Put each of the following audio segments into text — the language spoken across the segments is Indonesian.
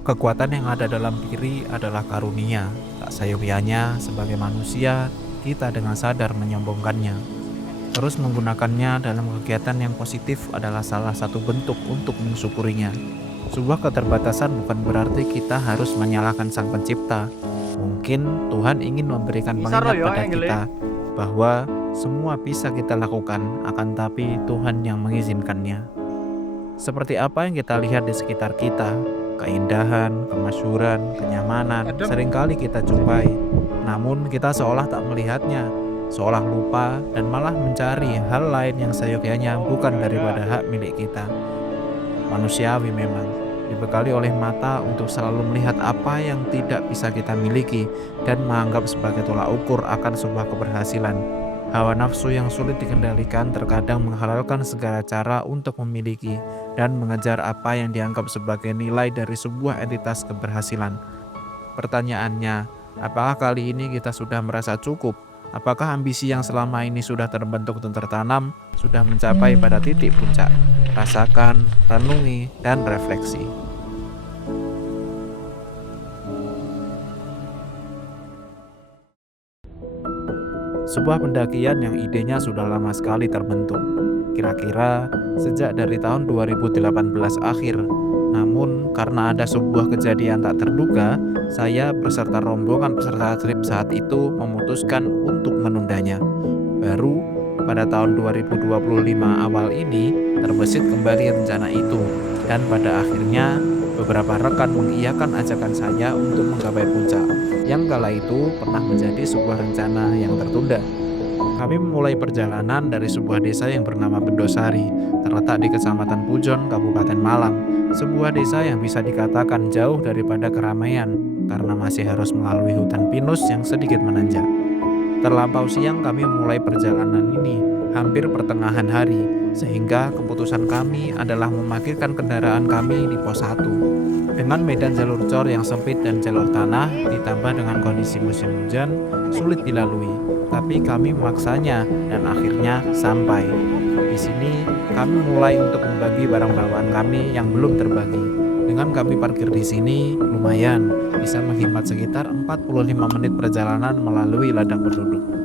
Kekuatan yang ada dalam diri adalah karunia. Tak sayogianya sebagai manusia, kita dengan sadar menyombongkannya. Terus menggunakannya dalam kegiatan yang positif adalah salah satu bentuk untuk mensyukurinya. Sebuah keterbatasan bukan berarti kita harus menyalahkan Sang Pencipta. Mungkin Tuhan ingin memberikan Isar lo pengingat ya pada angle. kita bahwa semua bisa kita lakukan, akan tapi Tuhan yang mengizinkannya. Seperti apa yang kita lihat di sekitar kita, keindahan, kemasyhuran, kenyamanan, Adem. seringkali kita jumpai. Namun kita seolah tak melihatnya, seolah lupa dan malah mencari hal lain yang seyogyanya bukan daripada hak milik kita. Manusiawi memang, dibekali oleh mata untuk selalu melihat apa yang tidak bisa kita miliki dan menganggap sebagai tolak ukur akan sebuah keberhasilan. Hawa nafsu yang sulit dikendalikan terkadang menghalalkan segala cara untuk memiliki dan mengejar apa yang dianggap sebagai nilai dari sebuah entitas keberhasilan. Pertanyaannya, apakah kali ini kita sudah merasa cukup? Apakah ambisi yang selama ini sudah terbentuk dan tertanam sudah mencapai pada titik puncak? Rasakan, renungi, dan refleksi. Sebuah pendakian yang idenya sudah lama sekali terbentuk, kira-kira sejak dari tahun 2018 akhir. Namun karena ada sebuah kejadian tak terduga, saya beserta rombongan peserta trip saat itu memutuskan untuk menundanya. Baru pada tahun 2025 awal ini terbesit kembali rencana itu, dan pada akhirnya beberapa rekan mengiyakan ajakan saya untuk menggapai puncak yang kala itu pernah menjadi sebuah rencana yang tertunda. Kami memulai perjalanan dari sebuah desa yang bernama Bendosari, terletak di Kecamatan Pujon, Kabupaten Malang. Sebuah desa yang bisa dikatakan jauh daripada keramaian karena masih harus melalui hutan pinus yang sedikit menanjak. Terlampau siang kami memulai perjalanan ini, hampir pertengahan hari, sehingga keputusan kami adalah memarkirkan kendaraan kami di pos 1. Dengan medan jalur cor yang sempit dan jalur tanah, ditambah dengan kondisi musim hujan, sulit dilalui. Tapi kami memaksanya dan akhirnya sampai. Di sini kami mulai untuk membagi barang bawaan kami yang belum terbagi. Dengan kami parkir di sini, lumayan bisa menghemat sekitar 45 menit perjalanan melalui ladang penduduk.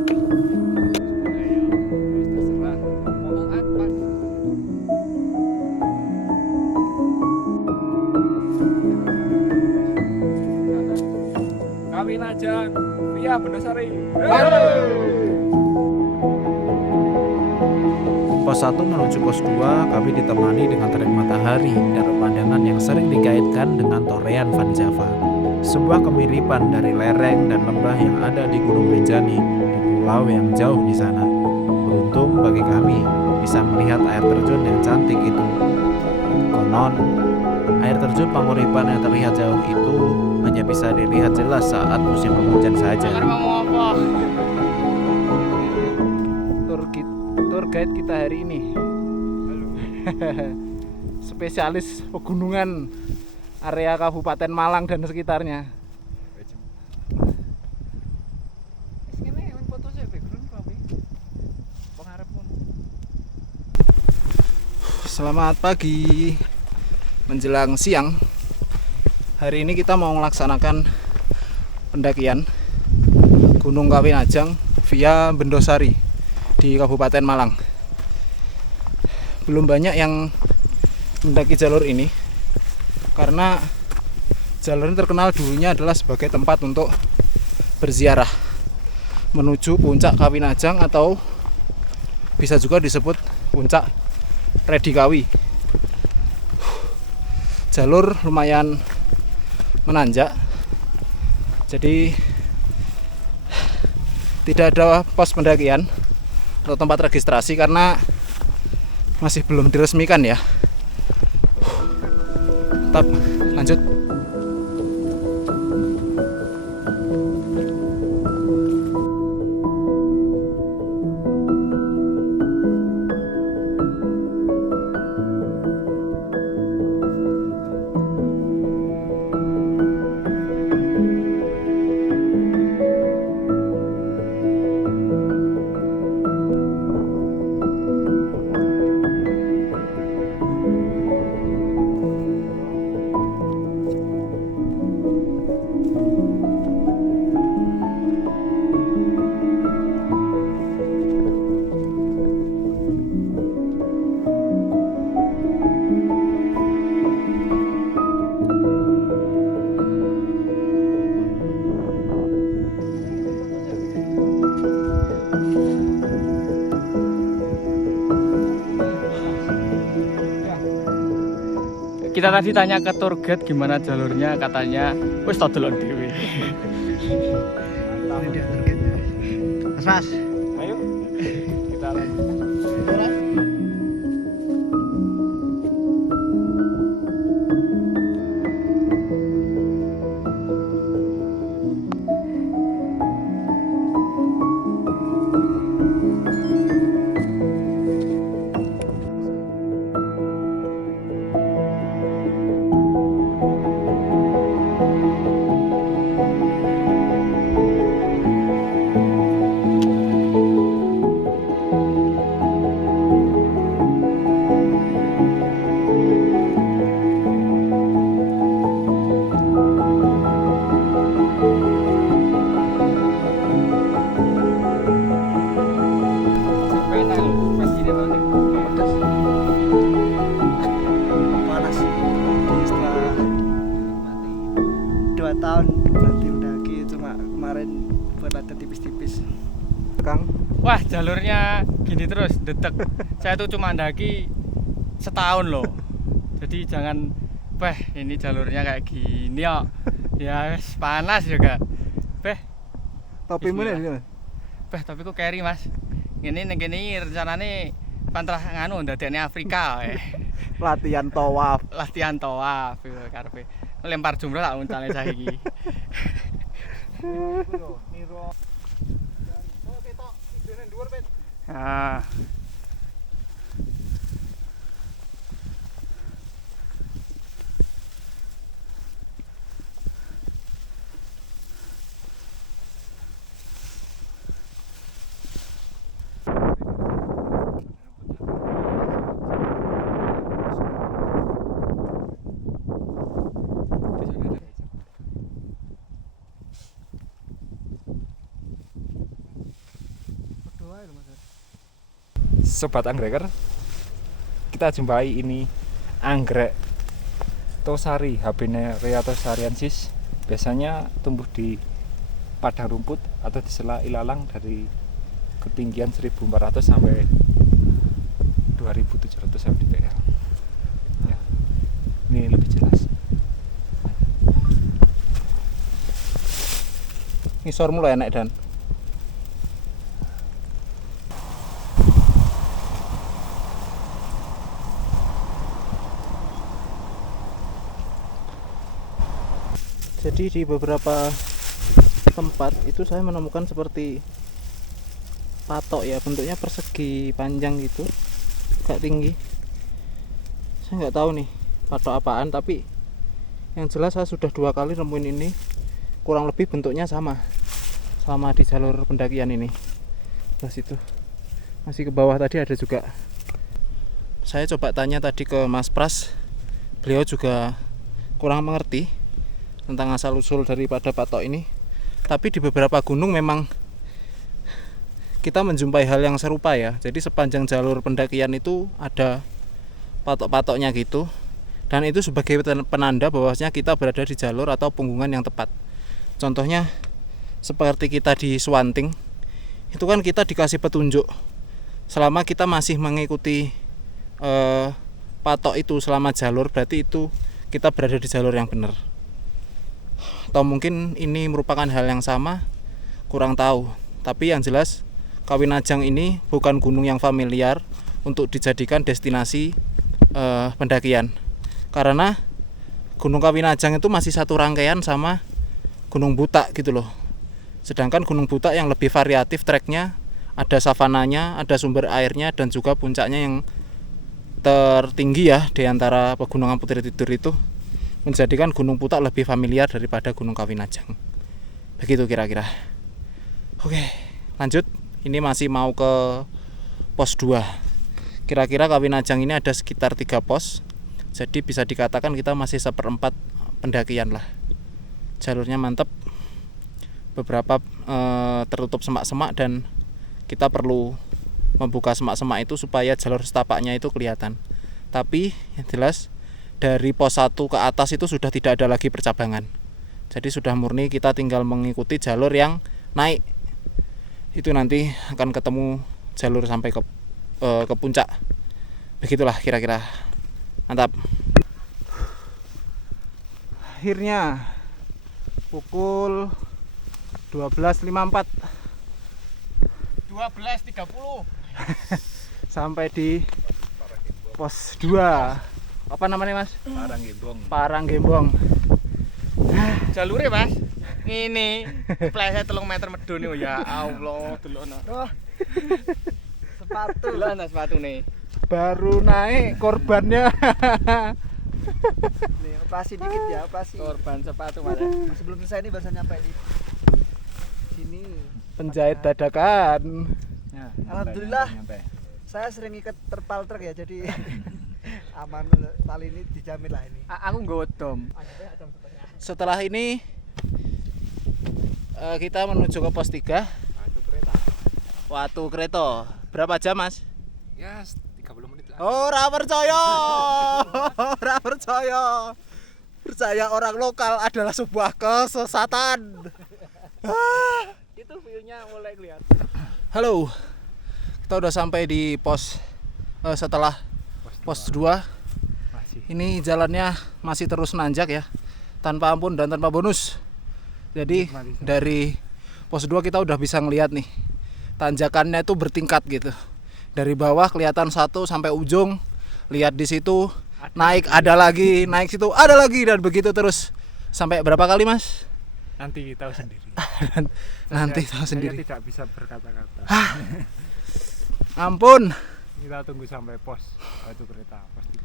Kawin aja. Via Bendosari. Pos 1 menuju pos 2 kami ditemani dengan terik matahari dan pemandangan yang sering dikaitkan dengan Torean Van Java. Sebuah kemiripan dari lereng dan lembah yang ada di Gunung Rinjani, di pulau yang jauh di sana. Beruntung bagi kami bisa melihat air terjun yang cantik itu. Konon, air terjun Panguripan yang terlihat jauh itu hanya bisa dilihat jelas saat musim penghujan saja. Mau apa? Tour guide kita hari ini. Spesialis pegunungan area Kabupaten Malang dan sekitarnya. Selamat pagi menjelang siang. Hari ini kita mau melaksanakan pendakian Gunung Kawinajang via Bendosari di Kabupaten Malang. Belum banyak yang mendaki jalur ini karena jalur ini terkenal dulunya adalah sebagai tempat untuk berziarah menuju puncak Kawinajang atau bisa juga disebut puncak Redikawi. Jalur lumayan menanjak, jadi tidak ada pos pendakian atau tempat registrasi karena masih belum diresmikan ya. Tetap lanjut. Kita tadi tanya ke tour guide gimana jalurnya, katanya wis tak delok dhewe. Ini dia targetnya. Mas. Ayo kita lanjut. Panas. Jadi setelah 2 tahun berhenti mendaki, cuma kemarin buat latihan tipis-tipis. Kang, Wah, jalurnya gini terus, detek. Saya tuh cuma ndaki setahun loh. Jadi jangan, ini jalurnya kayak gini ya. Ya wis panas juga. topimu nih ini, Mas. Tapi kok carry Mas. Ini ning kene rencanane pantrah nganu ndadekne Afrika. Latihan tawaf. Latihan tawaf karepe. Lempar jumroh tak uncane saiki. Ah. Sobat Anggreker, kita jumpai ini anggrek tosari, Habenaria tosariensis. Biasanya tumbuh di padang rumput atau di sela ilalang dari ketinggian 1400 sampai 2700 mdpl. Ya, ini lebih jelas. Ngisor mulai enak dan jadi di beberapa tempat itu saya menemukan seperti patok ya, bentuknya persegi panjang gitu, agak tinggi. Saya nggak tahu nih patok apaan, tapi yang jelas saya sudah 2 kali nemuin ini, kurang lebih bentuknya sama di jalur pendakian ini. Terus itu masih ke bawah tadi ada juga. Saya coba tanya tadi ke Mas Pras, beliau juga kurang mengerti tentang asal usul daripada patok ini. Tapi di beberapa gunung memang kita menjumpai hal yang serupa ya. Jadi sepanjang jalur pendakian itu ada patok-patoknya gitu, dan itu sebagai penanda bahwasanya kita berada di jalur atau punggungan yang tepat. Contohnya seperti kita di Swanting, itu kan kita dikasih petunjuk selama kita masih mengikuti patok itu selama jalur, berarti itu kita berada di jalur yang benar. Atau mungkin ini merupakan hal yang sama, kurang tahu. Tapi yang jelas Kawinajang ini bukan gunung yang familiar untuk dijadikan destinasi pendakian, karena Gunung Kawinajang itu masih satu rangkaian sama Gunung Butak gitu loh. Sedangkan Gunung Butak yang lebih variatif treknya, ada savananya, ada sumber airnya, dan juga puncaknya yang tertinggi ya di antara pegunungan Putri Tidur itu, menjadikan Gunung Butak lebih familiar daripada Gunung Kawinajang. Begitu kira-kira. Oke, lanjut. Ini masih mau ke pos 2. Kira-kira Kawinajang ini ada sekitar 3 pos. Jadi bisa dikatakan kita masih 1/4 pendakian lah. Jalurnya mantep. Beberapa tertutup semak-semak, dan kita perlu membuka semak-semak itu supaya jalur setapaknya itu kelihatan. Tapi yang jelas dari pos 1 ke atas itu sudah tidak ada lagi percabangan. Jadi sudah murni kita tinggal mengikuti jalur yang naik. Itu nanti akan ketemu jalur sampai ke puncak. Begitulah kira-kira. Mantap. akhirnya pukul 12.54 12.30. sampai di pos 2. Apa namanya Mas? Paranggembong. Jalure Mas. Ngene. Pleset 3 meter medun niku ya Allah, delokno. Oh. Sepatu. Delokno sepatune. Baru naik korbannya. Nih, operasi dikit ya, operasi. Korban sepatu Mas. Masih belum selesai nih, barusan nyampe di sini. Penjahit dadakan. Alhamdulillah. Saya sering ikat terpal truk ya, jadi aman. Tali ini dijamin lah ini. Aku nggawa dom. Setelah ini kita menuju ke pos 3. Watu Kereta. Berapa jam Mas? Ya 30 menit lah. Ora percaya. Ora percaya. Percaya orang lokal adalah sebuah kesesatan. Itu view-nya mulai kelihatan. Halo. Kita udah sampai di pos setelah pos 2. Ini jalannya masih terus nanjak ya. Tanpa ampun dan tanpa bonus. Jadi dari pos 2 kita udah bisa ngelihat nih. Tanjakannya itu bertingkat gitu. Dari bawah kelihatan 1 sampai ujung. Lihat di situ, naik ada lagi, naik situ ada lagi, dan begitu terus. Sampai berapa kali Mas? Nanti tahu sendiri. Nanti tahu sendiri. Saya tidak bisa berkata-kata. Ampun. Kita tunggu sampai pos Watu Kereta pos 3.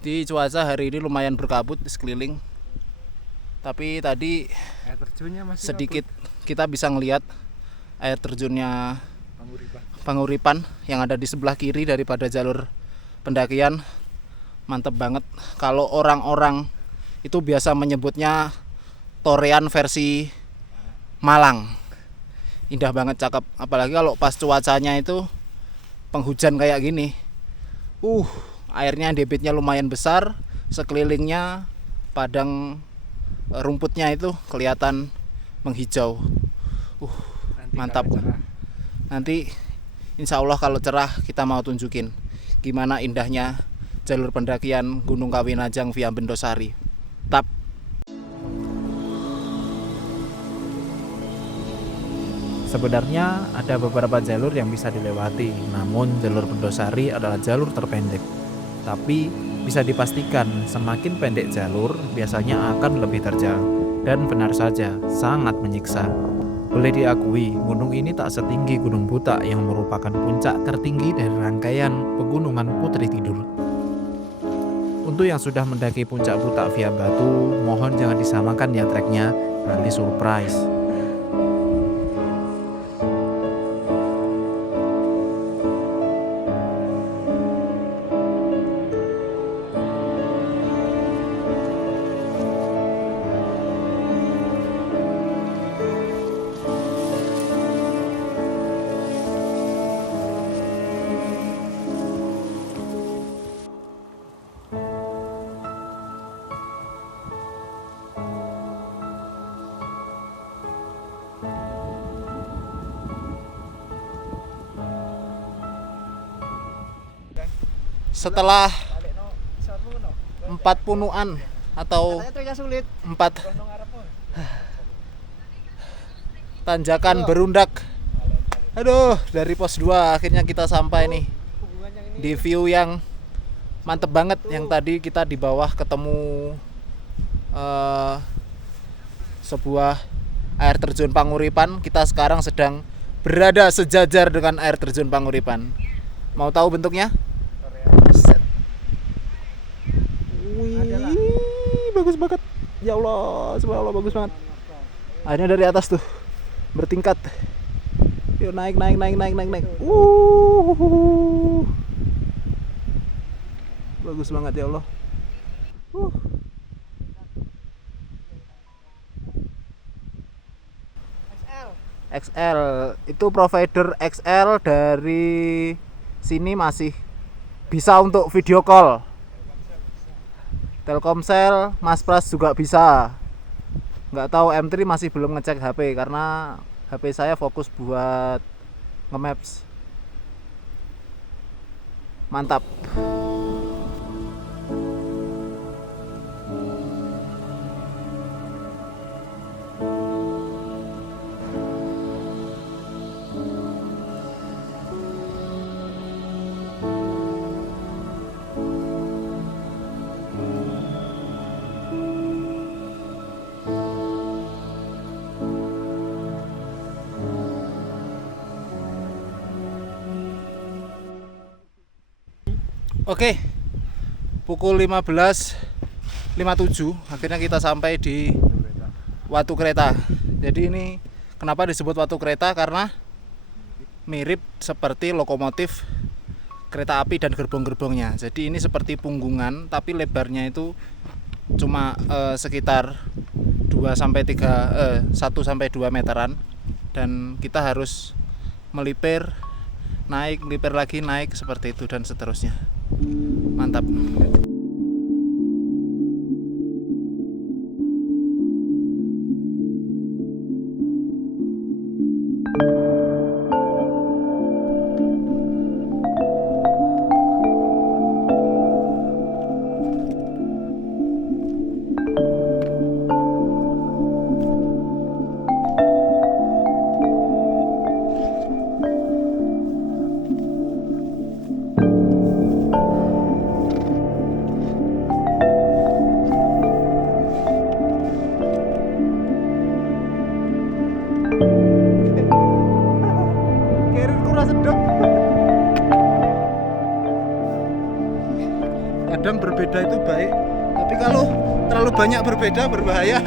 Di cuaca hari ini lumayan berkabut di sekeliling. Tapi tadi Air terjunnya masih sedikit kita bisa ngelihat air terjunnya Panguripan. Panguripan yang ada di sebelah kiri daripada jalur pendakian. Mantep banget. Kalau orang-orang itu biasa menyebutnya Torean versi Malang. Indah banget, cakep. Apalagi kalau pas cuacanya itu penghujan kayak gini. Airnya debitnya lumayan besar. Sekelilingnya padang rumputnya itu kelihatan menghijau. Mantap. Nanti insya Allah kalau cerah kita mau tunjukin gimana indahnya jalur pendakian Gunung Kawinajang via Bendosari. Tap. Sebenarnya ada beberapa jalur yang bisa dilewati, namun jalur Bendosari adalah jalur terpendek. Tapi bisa dipastikan semakin pendek jalur biasanya akan lebih terjal. Dan benar saja, sangat menyiksa. Boleh diakui, gunung ini tak setinggi Gunung Butak yang merupakan puncak tertinggi dari rangkaian pegunungan Putri Tidur. Untuk yang sudah mendaki puncak Butak via Batu, mohon jangan disamakan ya treknya, nanti surprise. Setelah 4 punuan atau Katanya sulit. 4 tanjakan berundak. Aduh, dari pos 2 akhirnya kita sampai nih di view yang mantep banget. Yang tadi kita di bawah ketemu sebuah air terjun Panguripan. Kita sekarang sedang berada sejajar dengan air terjun Panguripan. Mau tahu bentuknya? Wih, bagus banget. Ya Allah, subhanallah, bagus banget. Airnya dari atas tuh bertingkat. Yuk naik. Bagus banget ya Allah. XL itu provider XL dari sini masih bisa untuk video call. Telkomsel, Mas Pras juga bisa. Nggak tahu M3 masih belum ngecek HP karena HP saya fokus buat nge-maps. Mantap. Oke, pukul 15.57 akhirnya kita sampai di Watu Kereta. Jadi ini kenapa disebut Watu Kereta? Karena mirip seperti lokomotif kereta api dan gerbong-gerbongnya. Jadi ini seperti punggungan, tapi lebarnya itu cuma sekitar 1 sampai 2 meteran, dan kita harus melipir, naik, melipir lagi, naik, seperti itu dan seterusnya. Mantap. Kadang berbeda itu baik, tapi kalau terlalu banyak berbeda berbahaya.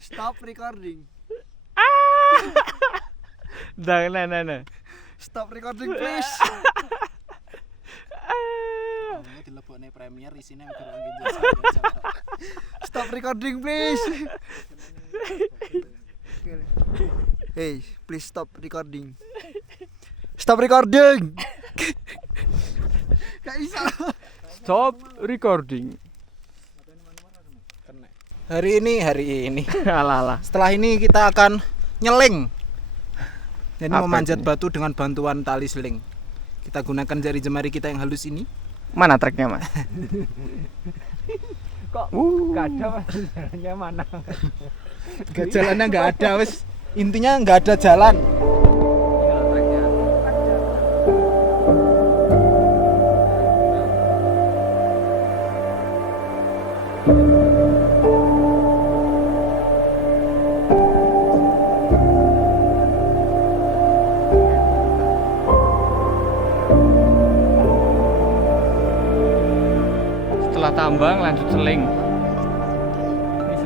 Stop recording. Nah. Stop recording please. Ini dilebokne Premiere isine gara Stop recording please. Hey, please stop recording. Stop recording. Gak bisa. Stop recording. Hari ini Alah. setelah ini kita akan nyeling. Jadi Apa memanjat itu? batu dengan bantuan tali seling. Kita gunakan jari jemari kita yang halus ini. Mana treknya, Mas? Kok gak ada mas jalannya mana? Jalannya nggak ada, wes. Intinya nggak ada jalan.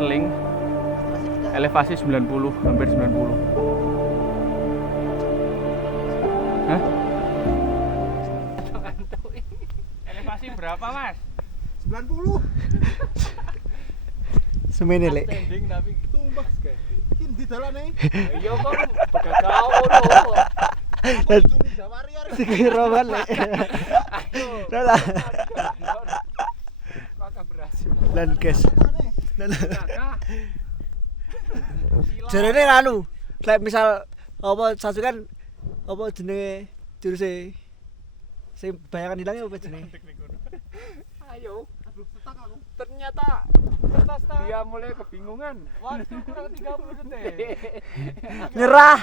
seling. Elevasi 90, hampir 90. Hah? Elevasi berapa, Mas? 90. Semene lek. Standing tapi Tumbas kan. Iki di dalane. iya kok begagau ngono. Dikira kan lek. Ayo. Lah. Kakak berhasil. Lan guys. Lan. Kakak. Jarene anu, lek misal apa sasukan apa jenenge juruse sing bayangan hilangnya apa jenenge? Ayo. Ternyata dia mulai kebingungan. Waktu kurang 30 detik. Nyerah.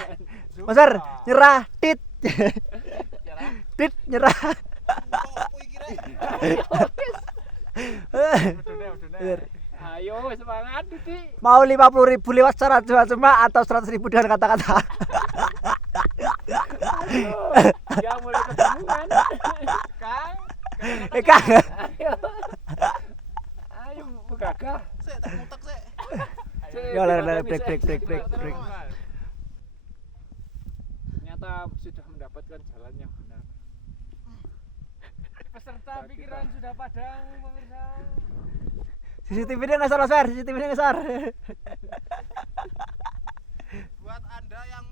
Masar, nyerah, tit. Tit nyerah. Bener. Ayo semangat Diti. Mau 50.000 lewat secara cuma atau 100.000 dengan kata-kata. Dia mulai kebingungan. Kang. Kang. Ayo begagah. Sik tak ngutek sik. Ya lah break. Ternyata sudah mendapatkan jalan yang benar. Peserta pikiran sudah padang pemirsa. CCTV-nya ngesar, Mas, CCTV-nya ngesar. Buat Anda yang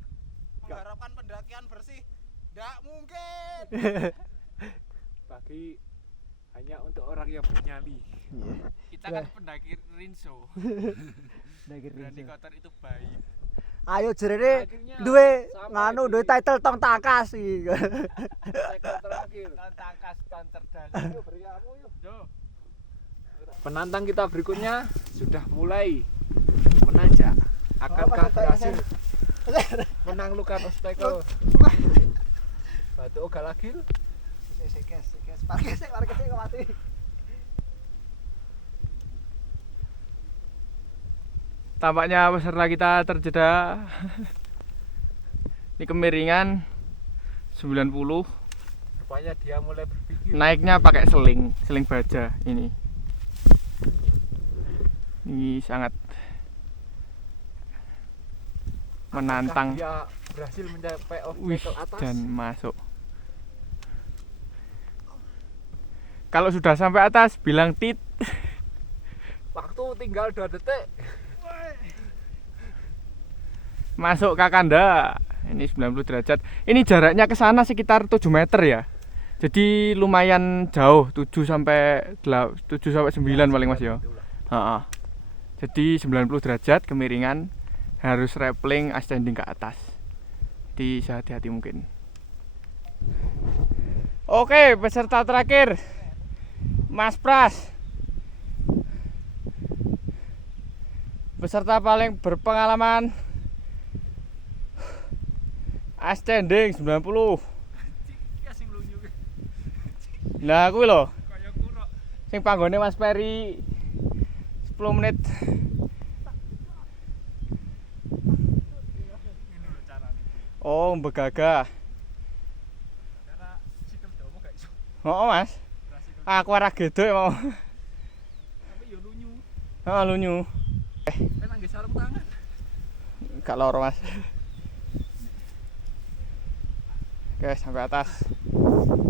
mengharapkan pendakian bersih, enggak mungkin. Bagi hanya untuk orang yang bernyali. Kita kan pendaki Rinso. Berani kotor itu baik. Ayo jerene Akhirnya duwe sampai nganu di- duwe title tong takas iki. Segmen terakhir. Ton tangkas ton cerdas. Yuk beri kamu yuk. Yo. Penantang kita berikutnya sudah mulai menanjak. Akankah berhasil menaklukkan obstacle Batu Ogalagil? Parkir sik mati. Tampaknya peserta kita terjeda. Ini kemiringan 90. Rupanya dia mulai berpikir. Naiknya pakai seling baja ini. Ini sangat menantang. Apakah dia berhasil mencapai Wih, obstacle atas. dan masuk. Kalau sudah sampai atas bilang tit. Waktu tinggal 2 detik. Masuk Kakanda. Ini 90 derajat. Ini jaraknya ke sana sekitar 7 meter ya. Jadi lumayan jauh, 7 sampai 9 paling Mas ya. Heeh. Jadi 90 derajat kemiringan, harus rappelling ascending ke atas. Jadi sehati-hati mungkin. Oke, peserta terakhir. Mas Pras. Peserta paling berpengalaman. Ascending 90. Nah, kuwi lho. Sing panggone Mas Peri 10 menit. Oh, begagah. Oh, Mas. Aku ora gedhe mau. Tapi yo lunyu. Heeh, lunyu. Emang nggih sarung tangan. Gak loro, Mas. Oke, sampai atas.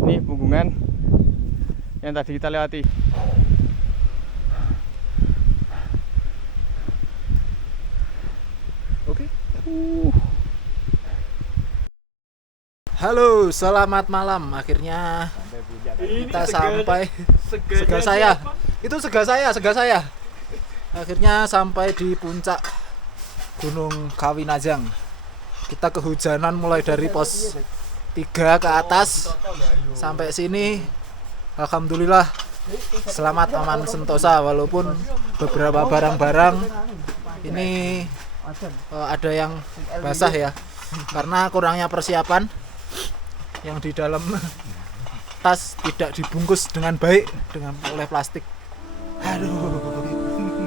Ini punggungan yang tadi kita lewati. Oke. Halo, selamat malam. Akhirnya kita sampai sega saya. Itu sega saya. Akhirnya sampai di puncak Gunung Kawinajang. Kita kehujanan mulai dari pos 3 ke atas sampai sini. Alhamdulillah selamat aman sentosa, walaupun beberapa barang-barang ini ada yang basah ya, karena kurangnya persiapan. Yang di dalam tas tidak dibungkus dengan baik oleh plastik.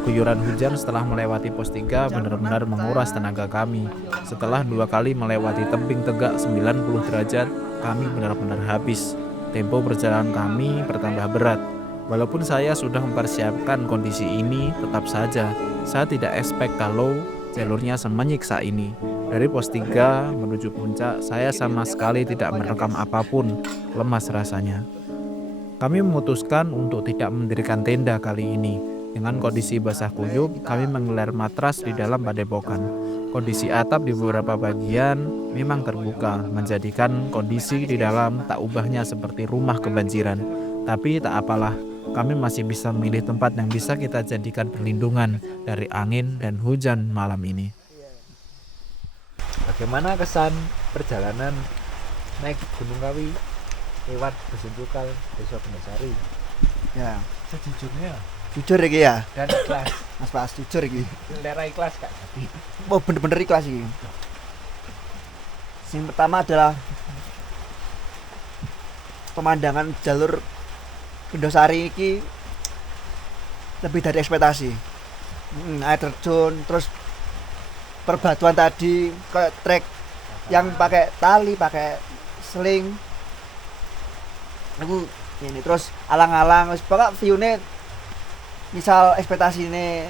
Guyuran hujan setelah melewati pos 3 benar-benar menguras tenaga kami. Setelah 2 kali melewati tebing tegak 90 derajat, kami benar-benar habis. Tempo perjalanan kami bertambah berat. Walaupun saya sudah mempersiapkan kondisi ini, tetap saja saya tidak expect kalau jalurnya semenyiksa ini. Dari pos 3 menuju puncak, saya sama sekali tidak merekam apapun, lemas rasanya. Kami memutuskan untuk tidak mendirikan tenda kali ini. Dengan kondisi basah kuyup, kami menggelar matras di dalam padepokan. Kondisi atap di beberapa bagian memang terbuka, menjadikan kondisi di dalam tak ubahnya seperti rumah kebanjiran. Tapi tak apalah, kami masih bisa memilih tempat yang bisa kita jadikan perlindungan dari angin dan hujan malam ini. Bagaimana kesan perjalanan naik Gunung Kawi lewat Dusun Cukal, Desa Bendosari? Ya, Sejujurnya jujur iki ya. dan ikhlas, Mas Pas, jujur iki. lera ikhlas Kak. Oh, bener-bener ikhlas iki. Yang pertama adalah pemandangan jalur Bendosari iki lebih dari ekspektasi. Air terjun, terus perbatuan tadi kayak trek yang pakai tali, pakai seling. Aku ini terus alang-alang, wis pokok view-ne misal ekspektasi ini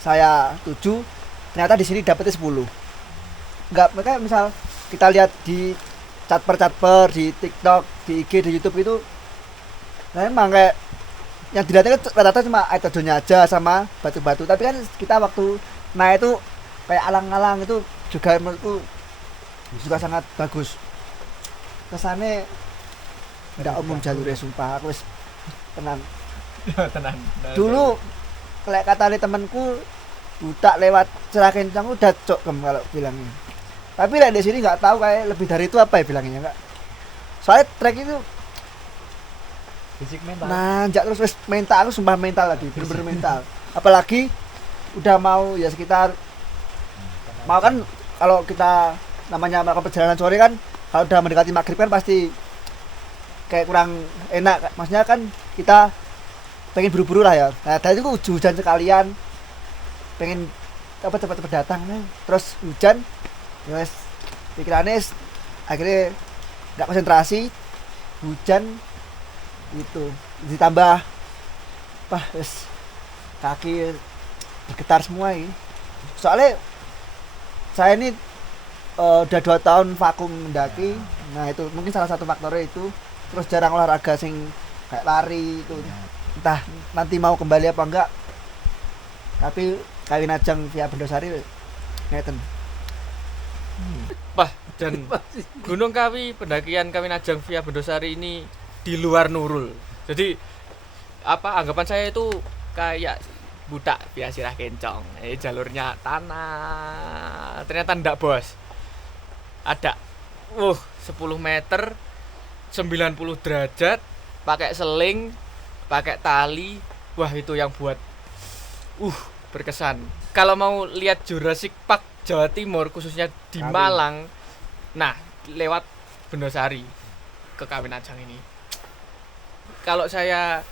saya 7, ternyata di sini dapetnya 10. Enggak, mereka misal kita lihat di catper di TikTok, di IG, di YouTube itu memang kayak yang dilihatnya rata-rata cuma air terjunnya aja sama batu-batu, tapi kan kita waktu naik itu kayak alang-alang itu juga menurutku juga sangat bagus. Kesannya nggak umum jalurnya, sumpah aku wis tenang. Tenang. Dulu kayak kata temanku buta lewat cerah kencang udah cokem kalau bilangnya. Tapi di sini nggak tahu kayak lebih dari itu apa ya bilangnya Kak. Soalnya trek itu Fisik mental. nanjak terus wis mental, aku sumpah mental lagi, bener-bener mental. Apalagi udah mau ya sekitar mau kan kalau kita namanya melakukan perjalanan sore kan kalau udah mendekati maghrib kan pasti kayak kurang enak, maksudnya kan kita pengen buru-buru lah ya. Nah tadi itu hujan sekalian, pengen cepat-cepat datang nih, terus hujan, ya wes pikirannya akhirnya nggak konsentrasi, hujan itu ditambah wes kaki bergetar semua ini. Soalnya saya ini udah 2 tahun vakum mendaki, nah itu mungkin salah satu faktornya itu. Terus jarang olahraga sing kayak lari itu, entah nanti mau kembali apa enggak. Tapi Kawi Najang via Bendosari ngeten. Wah, dan Gunung Kawi, pendakian Kawi Najang via Bendosari ini di luar Nurul. Jadi anggapan saya itu kayak buta via Sirah Kencong. Jalurnya tanah. Ternyata enggak, Bos. Ada 10 meter 90 derajat, pakai seling, pakai tali. Wah, itu yang buat berkesan. Kalau mau lihat Jurassic Park Jawa Timur, khususnya di Malang, nah lewat Bendosari ke Kawi Najang ini. Kalau saya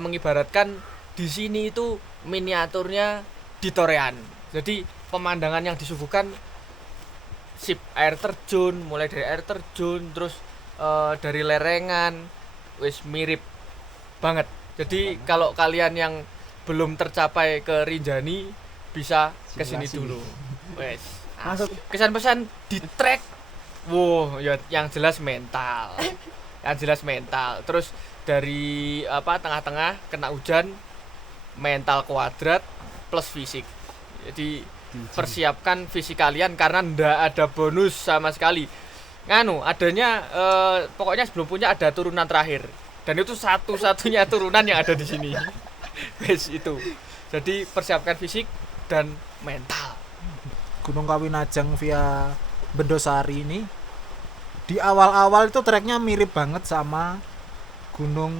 mengibaratkan di sini itu miniaturnya di Torean. Jadi pemandangan yang disuguhkan sip air terjun, mulai dari air terjun terus dari lerengan, wis mirip banget. Jadi kalau kalian yang belum tercapai ke Rinjani bisa kesini dulu. Wes. Masuk. Kesan-pesan di trek, wow, ya yang jelas mental. Yang jelas mental. Terus dari tengah-tengah kena hujan, mental kuadrat plus fisik. Jadi persiapkan fisik kalian karena ndak ada bonus sama sekali. Adanya pokoknya sebelum punya ada turunan terakhir dan itu satu-satunya turunan yang ada di sini. Wes itu. Jadi persiapkan fisik dan mental. Gunung Kawi Najang via Bendosari ini di awal-awal itu treknya mirip banget sama Gunung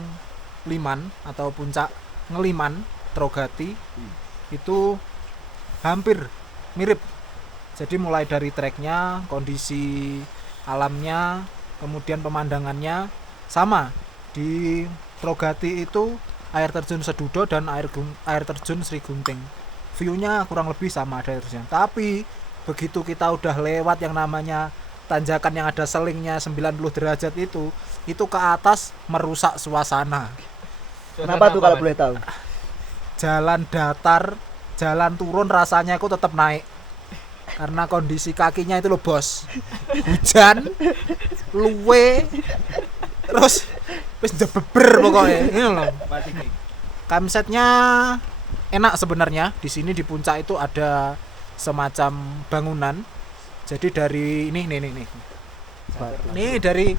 Liman atau puncak Ngeliman Trogati. Itu hampir mirip. Jadi mulai dari treknya, kondisi alamnya, kemudian pemandangannya sama. Di Trogati itu air terjun Sedudo dan air terjun Sri Gunting. View-nya kurang lebih sama ada air terjun. Tapi begitu kita udah lewat yang namanya tanjakan yang ada selingnya 90 derajat itu ke atas merusak suasana. Kenapa tuh kalau boleh tahu? Jalan datar, jalan turun rasanya aku tetap naik. Karena kondisi kakinya itu loh bos, hujan, luwe, terus wis jebeber pokoknya. Ini loh. Campsite-nya enak sebenarnya. Di sini di puncak itu ada semacam bangunan. Jadi dari ini Ini dari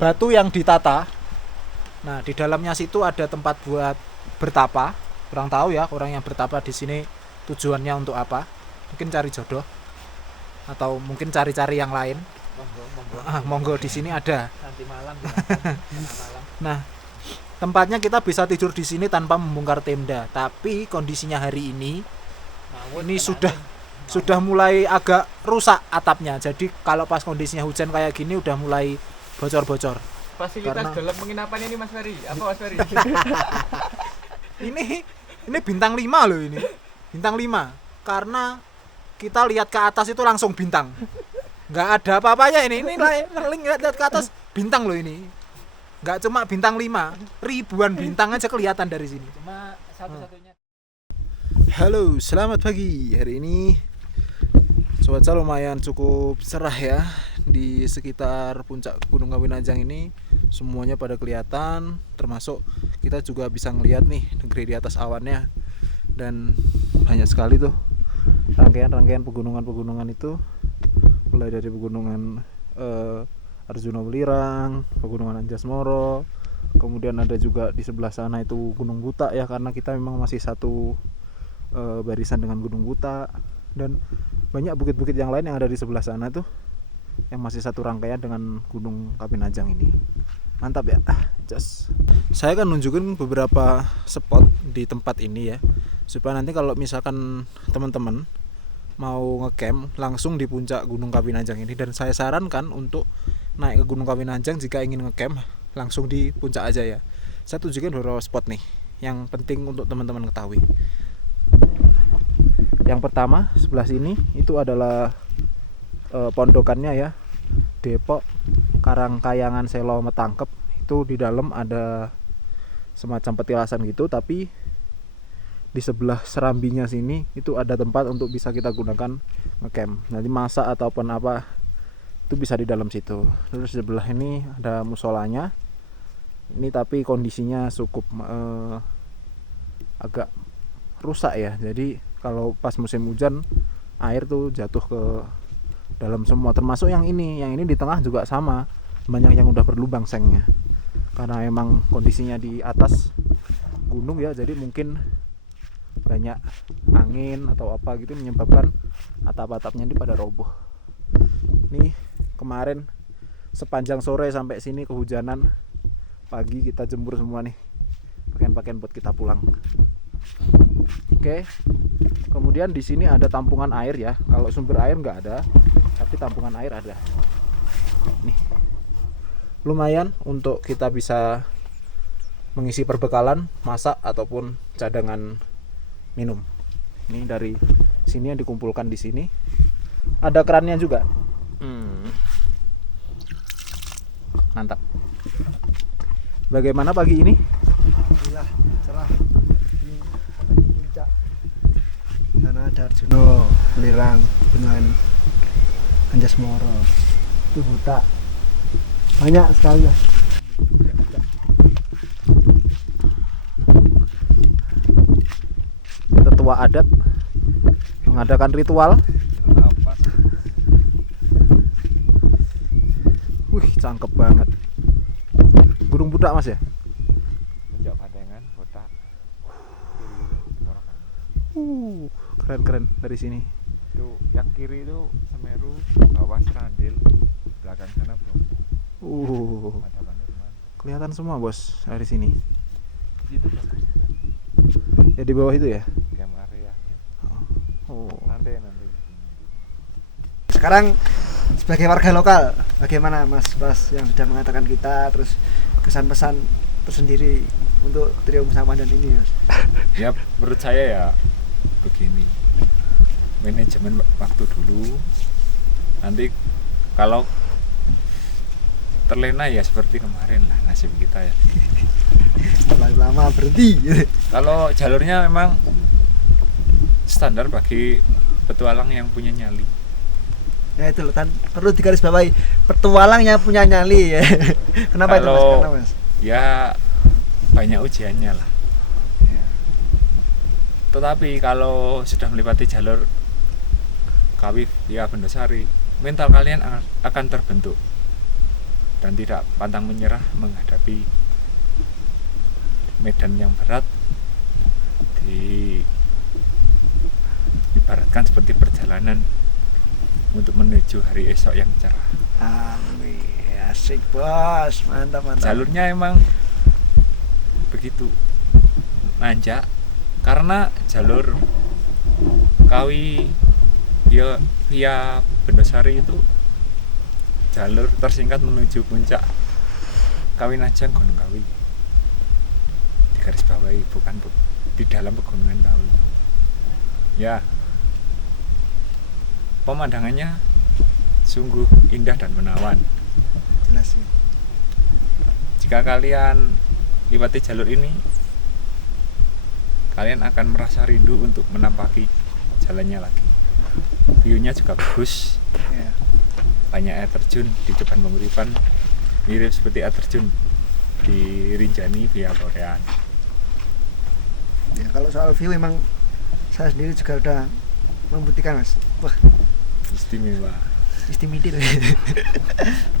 batu yang ditata. Nah, di dalamnya situ ada tempat buat bertapa. Kurang tahu ya orang yang bertapa di sini tujuannya untuk apa. Mungkin cari jodoh atau mungkin cari-cari yang lain. Monggo di sini ada. Nanti malam Nah, tempatnya kita bisa tidur di sini tanpa membongkar tenda. Tapi kondisinya hari ini sudah mulai agak rusak atapnya. Jadi kalau pas kondisinya hujan kayak gini udah mulai bocor-bocor. Fasilitas Karena- dalam penginapan ini Mas Ferry. Apa Mas Ferry? Ini bintang 5 loh ini. Bintang 5. Karena kita lihat ke atas itu langsung bintang. Nggak ada apa-apanya ini. Ini lihat ke atas bintang loh ini. Nggak cuma bintang 5, ribuan bintang aja kelihatan dari sini. cuma satu-satunya. Halo, selamat pagi. Hari ini cuaca lumayan cukup cerah ya. Di sekitar puncak Gunung Kawinanjang ini semuanya pada kelihatan, termasuk kita juga bisa ngelihat nih negeri di atas awannya. Dan banyak sekali tuh rangkaian pegunungan itu, mulai dari pegunungan Arjuna Welirang, pegunungan Anjas-Moro, kemudian ada juga di sebelah sana itu Gunung Buta ya, karena kita memang masih satu barisan dengan Gunung Buta, dan banyak bukit-bukit yang lain yang ada di sebelah sana tuh yang masih satu rangkaian dengan Gunung Kawinanjang ini. Mantap ya, just. Saya akan nunjukin beberapa spot di tempat ini ya, supaya nanti kalau misalkan teman-teman mau ngecamp langsung di puncak Gunung Kawinanjang ini, dan saya sarankan untuk naik ke Gunung Kawinanjang jika ingin ngecamp langsung di puncak aja ya. Saya tunjukin beberapa spot nih yang penting untuk teman-teman ketahui. Yang pertama sebelah sini itu adalah pondokannya ya, Depok Karangkayangan Selo Metangkep. Itu di dalam ada semacam petilasan gitu, tapi di sebelah serambinya sini itu ada tempat untuk bisa kita gunakan ngecamp. Nanti masak ataupun apa itu bisa di dalam situ. Terus sebelah ini ada musolanya. Ini tapi kondisinya cukup agak rusak ya. Jadi kalau pas musim hujan air tuh jatuh ke dalam semua, termasuk yang ini di tengah juga sama, banyak yang udah berlubang sengnya karena emang kondisinya di atas gunung ya, jadi mungkin banyak angin atau apa gitu menyebabkan atap-atapnya ini pada roboh. Nih kemarin sepanjang sore sampai sini kehujanan, pagi kita jemur semua nih pakaian-pakaian buat kita pulang. Oke. Kemudian di sini ada tampungan air ya. Kalau sumber air nggak ada, tapi tampungan air ada. Nih. Lumayan untuk kita bisa mengisi perbekalan, masak ataupun cadangan minum. Ini dari sini yang dikumpulkan di sini. Ada kerannya juga. Mantap. Bagaimana pagi ini? Alhamdulillah cerah. Ini puncak. Sana ada Arjuna Welirang, Gunung Anjas-Moro. Itu Buta. Banyak sekali ya. Tetua adat mengadakan ritual. Wih, cakep banget. Gunung Budak Mas ya? Puncak Pandengan, Kota. Keren dari sini. Itu yang kiri itu Semeru, bawah Serandil, belakang sana Bromo. Ada Panderman. Kelihatan semua bos dari sini. Di situ bagus. Ya di bawah itu ya. Camp area. Oh. Nanti. Sekarang sebagai warga lokal, bagaimana Mas yang sudah mengatakan kita, terus kesan-pesan tersendiri untuk trio Musa Pandan ini Mas? Ya menurut saya ya begini, manajemen waktu dulu, nanti kalau terlena ya seperti kemarin lah nasib kita ya. Lama berhenti. Kalau jalurnya memang standar bagi petualang yang punya nyali. Ya itu loh kan perlu digarisbawahi, petualang yang punya nyali ya. Kenapa itu Mas? Kalau Kenapa Mas? ya banyak ujiannya lah. Ya. Tetapi kalau sudah melewati jalur Kawi via Bendosari, mental kalian akan terbentuk dan tidak pantang menyerah menghadapi medan yang berat. Ibaratkan seperti perjalanan untuk menuju hari esok yang cerah. Amin. Asik bos, mantap. Jalurnya emang begitu nanjak karena jalur Kawi via Bendosari itu jalur tersingkat menuju puncak Kawinajang Gunung Kawi. Digarisbawahi bukan di dalam pegunungan Kawi. Ya, pemandangannya sungguh indah dan menawan. Jelas ya. Jika kalian lewati jalur ini, kalian akan merasa rindu untuk menampaki jalannya lagi. View-nya juga bagus. Ya. Banyak air terjun di depan penguripan, mirip seperti air terjun di Rinjani via Korea. Ya, kalau soal view memang saya sendiri juga udah membuktikan Mas. Wah, Istimewa. istimewa.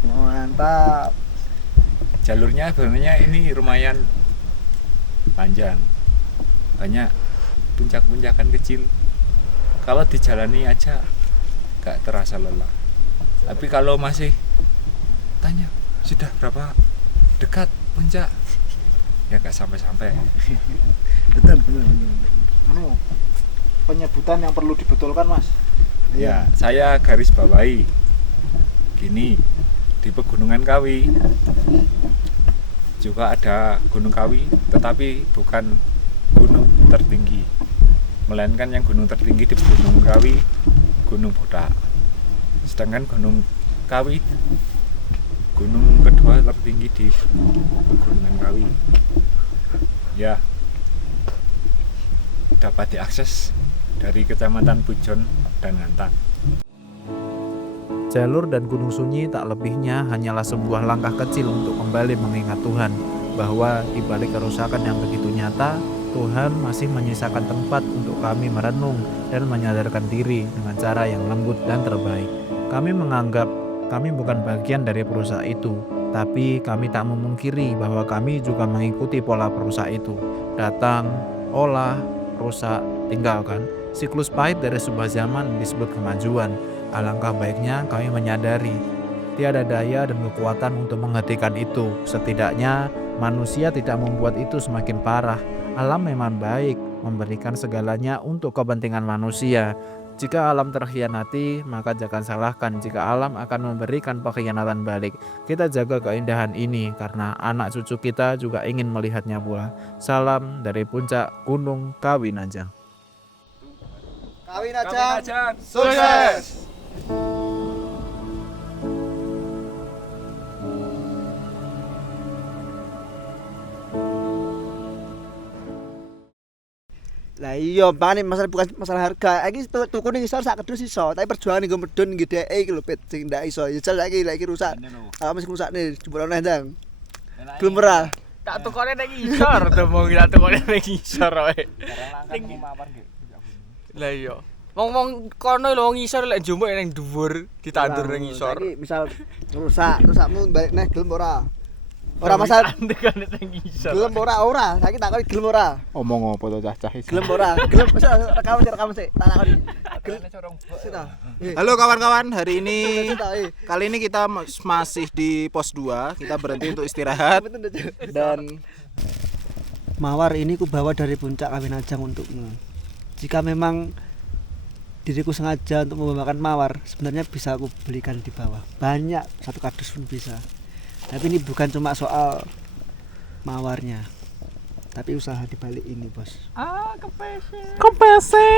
Mantap. Jalurnya sebenarnya ini lumayan panjang, banyak puncak-puncakan kecil. Kalau dijalani aja gak terasa lelah. Tapi kalau masih tanya sudah berapa dekat puncak, ya gak sampai-sampai. Betul. Anu, penyebutan yang perlu dibetulkan Mas. Ya, saya garis bawahi gini, di Pegunungan Kawi juga ada Gunung Kawi, tetapi bukan gunung tertinggi, melainkan yang gunung tertinggi di Gunung Kawi, Gunung Bodak. Sedangkan Gunung Kawi gunung kedua tertinggi di Pegunungan Kawi. Ya, dapat diakses dari Kecamatan Pujon dan Ngantang. Jalur dan Gunung Sunyi tak lebihnya hanyalah sebuah langkah kecil untuk kembali mengingat Tuhan bahwa di balik kerusakan yang begitu nyata, Tuhan masih menyisakan tempat untuk kami merenung dan menyadarkan diri dengan cara yang lembut dan terbaik. Kami menganggap kami bukan bagian dari perusahaan itu, tapi kami tak memungkiri bahwa kami juga mengikuti pola perusahaan itu. Datang, olah, rusak, tinggalkan. Siklus pahit dari sebuah zaman disebut kemajuan. Alangkah baiknya kami menyadari tiada daya dan kekuatan untuk menghentikan itu. Setidaknya manusia tidak membuat itu semakin parah. Alam memang baik, memberikan segalanya untuk kepentingan manusia. Jika alam terkhianati, maka jangan salahkan jika alam akan memberikan pengkhianatan balik. Kita jaga keindahan ini karena anak cucu kita juga ingin melihatnya pula. Salam dari puncak Gunung Kawinajang. Kawinajang sukses. Lah iya, panen masalah bukan masalah harga. Iki tuku ning isor sak kedus iso, tapi perjuangan nggo medun iki dhek iki lho pit sing ndak iso. Ya jal saiki rusak. Ah mesti rusakne jebulane ndang. Gelem ora? Tak tukone nek isor to mong tak tukone nek isor wae. Lah iya. Wong kono lho wong isor lek njumuk ning dhuwur ditandur ning isor. Iki misal rusakmu balik neh gelem ora? Ora masalah ndekane ning isor. gelem ora? Saiki takoni gelem ora? Omong apa to cah-cah iki? Gelem ora? Gelem wis rekam sik. Tak takoni. Sik ta. Halo kawan-kawan, hari ini kali ini kita masih di pos 2. Kita berhenti untuk istirahat dan mawar ini ku bawa dari puncak Kawinajang untukmu. Jika memang diriku sengaja untuk membawakan mawar, sebenarnya bisa aku belikan di bawah. Banyak, 1 kardus pun bisa. Tapi ini bukan cuma soal mawarnya, tapi usaha di balik ini, Bos. Kepese.